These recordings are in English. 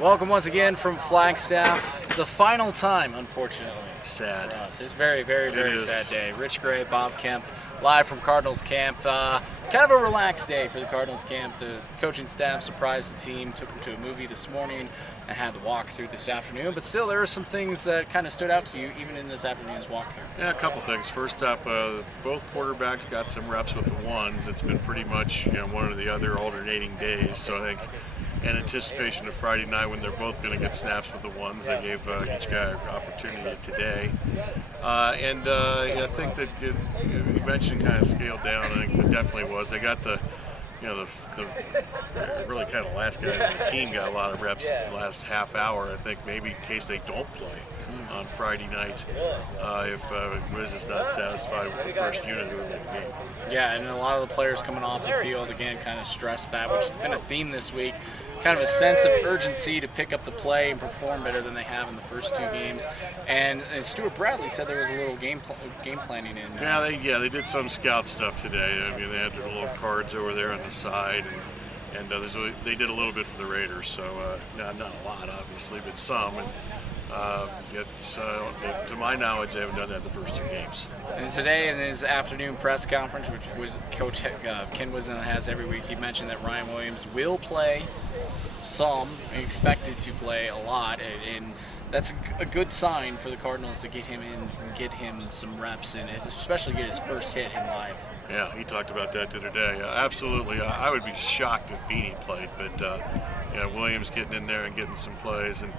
Welcome once again from Flagstaff. The final time, unfortunately. Sad. For us. It's very, very, very sad day. Rich Gray, Bob Kemp, live from Cardinals Camp. Kind of a relaxed day for the Cardinals Camp. The coaching staff surprised the team, took them to a movie this morning, and had the walkthrough this afternoon. But still, there are some things that kind of stood out to you, even in this afternoon's walkthrough. Yeah, a couple things. First up, both quarterbacks got some reps with the ones. It's been pretty much one or the other alternating days. So I think in anticipation of Friday night when they're both going to get snaps with the ones, they gave each guy an opportunity today. I think that you mentioned kind of scaled down. I think it definitely was. They got the really kind of last guys on the team got a lot of reps in the last half hour. I think maybe in case they don't play on Friday night if Wiz is not satisfied with the first unit of the game. Yeah, and a lot of the players coming off the field, again, kind of stressed that, which has been a theme this week. Kind of a sense of urgency to pick up the play and perform better than they have in the first two games. And Stuart Bradley said there was a little game planning in. They did some scout stuff today. I mean, they had their little cards over there on the side, and they did a little bit for the Raiders. So not a lot, obviously, but some. And to my knowledge, they haven't done that the first two games. And today, in his afternoon press conference, which was Coach Ken Wisdom has every week, he mentioned that Ryan Williams will play some, expected to play a lot, and that's a good sign for the Cardinals to get him in and get him some reps, and especially get his first hit in live. Yeah, he talked about that the other day. Absolutely, I would be shocked if Beanie played, but Williams getting in there and getting some plays, and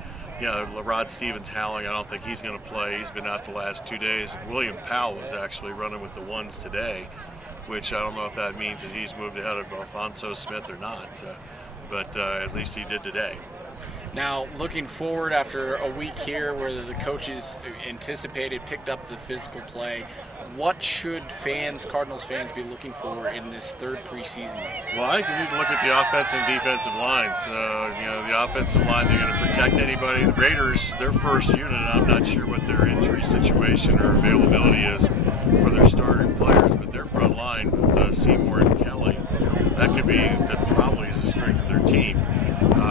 Rod Stevens howling. I don't think he's going to play. He's been out the last 2 days. And William Powell was actually running with the ones today, which I don't know if that means that he's moved ahead of Alfonso Smith or not. But at least he did today. Now, looking forward after a week here where the coaches anticipated, picked up the physical play, what should Cardinals fans, be looking for in this third preseason? Well, I think you need to look at the offensive and defensive lines. The offensive line, they're going to protect anybody. The Raiders, their first unit, I'm not sure what their injury situation or availability is for their starting players, but their front line with Seymour and Kelly, that probably is the strength of their team.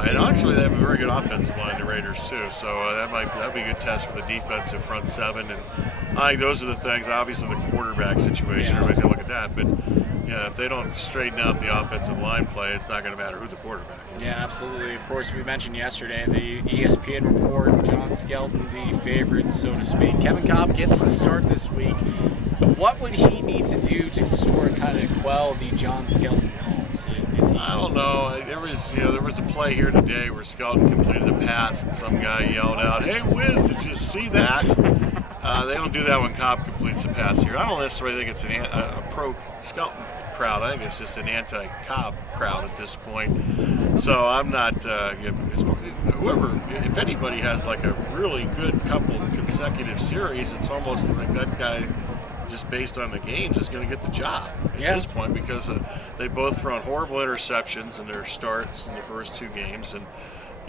And actually, they have a very good offensive line, the Raiders, too. So that'd be a good test for the defensive front seven. And I think those are the things. Obviously, the quarterback situation, everybody's going to look at that. But if they don't straighten out the offensive line play, it's not going to matter who the quarterback is. Yeah, absolutely. Of course, we mentioned yesterday the ESPN report, John Skelton, the favorite, so to speak. Kevin Kolb gets the start this week. But what would he need to do to sort of kind of quell the John Skelton calls? I don't know. There was a play here today where Skelton completed a pass and some guy yelled out, "Hey, Wiz, did you see that?" They don't do that when Kolb completes a pass here. I don't necessarily think it's a pro-Skelton crowd. I think it's just an anti-Kolb crowd at this point. So I'm not, if anybody has like a really good couple consecutive series, it's almost like that guy, just based on the games, is going to get the job at this point, because they've both thrown horrible interceptions in their starts in the first two games, and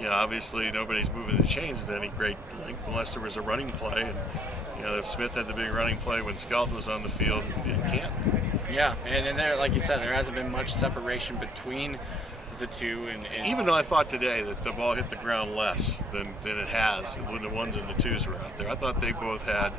obviously nobody's moving the chains at any great length unless there was a running play, and Smith had the big running play when Skelton was on the field in camp. Yeah, and there, like you said, there hasn't been much separation between the two, and even though I thought today that the ball hit the ground less than it has when the ones and the twos were out there. I thought they both had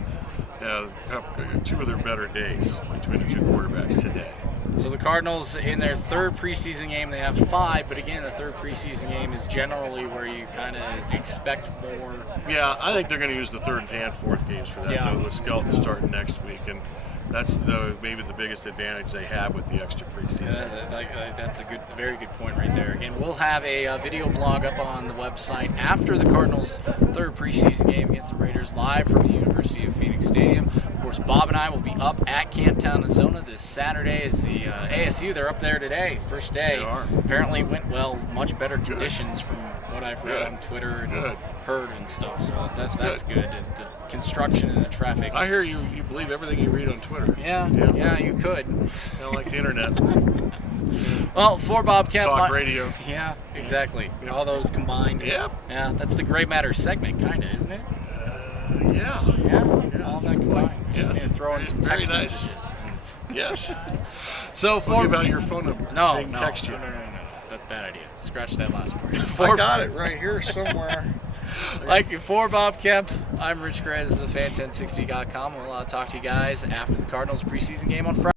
two of their better days between the two quarterbacks today. So the Cardinals, in their third preseason game, they have 5, but again, the third preseason game is generally where you kind of expect more. Yeah, I think they're going to use the third and fourth games for that, though, with Skelton starting next week, and that's maybe the biggest advantage they have with the extra preseason. That's a very good point right there. Again, we'll have a video blog up on the website after the Cardinals' third preseason game against the Raiders, live from the University of Phoenix Stadium. Of course, Bob and I will be up at Camptown, Arizona this Saturday. Is the ASU. They're up there today, first day. They are. Apparently went well, much better conditions from what I've read on Twitter and heard and stuff. So that's good. The construction and the traffic. I hear you believe everything you read on Twitter. Yeah, you could. Kind of like the internet. Well, for Bob Kemp. Talk radio. Yeah, exactly. All those combined. Yep. Yeah, that's the Gray Matter segment, kind of, isn't it? Yeah. All that combined. Just need to throw in some text messages. Yes. So we'll give out your phone number. No. Text you. No. That's a bad idea. Scratch that last part. I got it right here somewhere. For Bob Kemp, I'm Rich Gray. This is the Fan1060.com. We'll talk to you guys after the Cardinals preseason game on Friday.